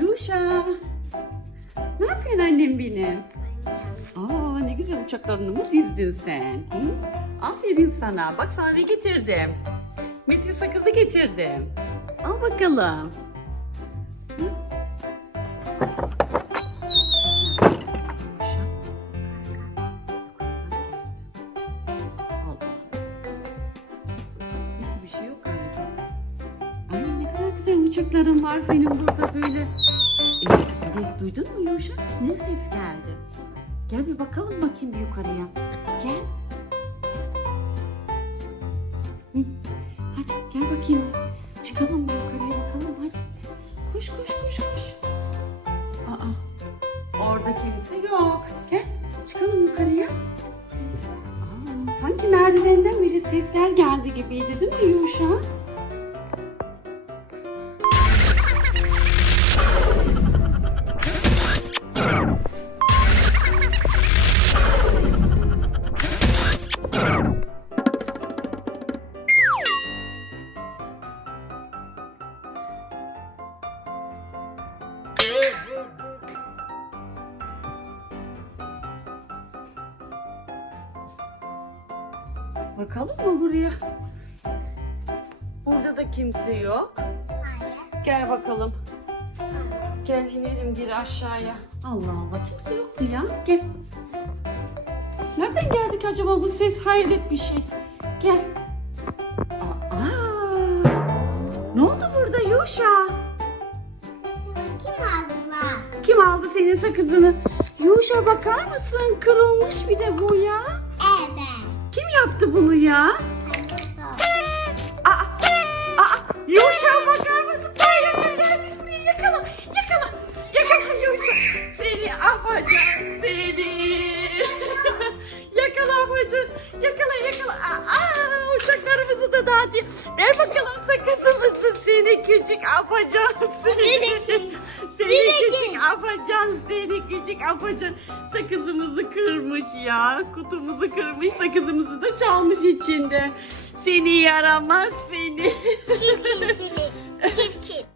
Yuşa. Ne yapıyorsun annem benim? Aa, ne güzel uçaklarını mı dizdin sen? Hı? Aferin sana. Bak sana ne getirdim. Metin sakızı getirdim. Al bakalım. Hı? Nasıl bir şey yok galiba. Ay, ne kadar güzel uçakların var senin burada böyle. Bir de duydun mu Yuşa? Ne ses geldi? Gel bir bakalım bakayım bir yukarıya. Gel. Hı. Hadi gel bakayım. Çıkalım bir yukarıya bakalım hadi. Koş koş koş koş. Aa, orada kimse yok. Gel çıkalım yukarıya. Aa, sanki merdivenden biri sesler geldi gibiydi değil mi Yuşa? Bakalım mı buraya? Burada da kimse yok. Gel bakalım. Gel inelim bir aşağıya. Allah Allah, kimse yoktu ya. Gel. Nereden geldik acaba bu ses? Hayret bir şey. Gel. Aa, ne oldu burada Yuşa? Kim aldı lan? Kim aldı senin sakızını? Yuşa bakar mısın? Kırılmış bir de bu ya. Evet. Kim yaptı bunu ya? Kırmızı. Yuşa bakar mısın? Paylaşım gelmiş buraya. Yakala. Yakala. Yakala Yuşa. Seni afacan seni. Yakala afacan. Yakala yakala. Uçaklarımızı da dağıtıyor. Ver bakalım sakızımızı seni küçük afacan seni. Seni küçük afacan seni küçük afacan. Sakızımızı kırmış ya. Kutumuzu kırmış, sakızımızı da çalmış içinde. Seni yaramaz seni. Çirkin seni. Çirkin.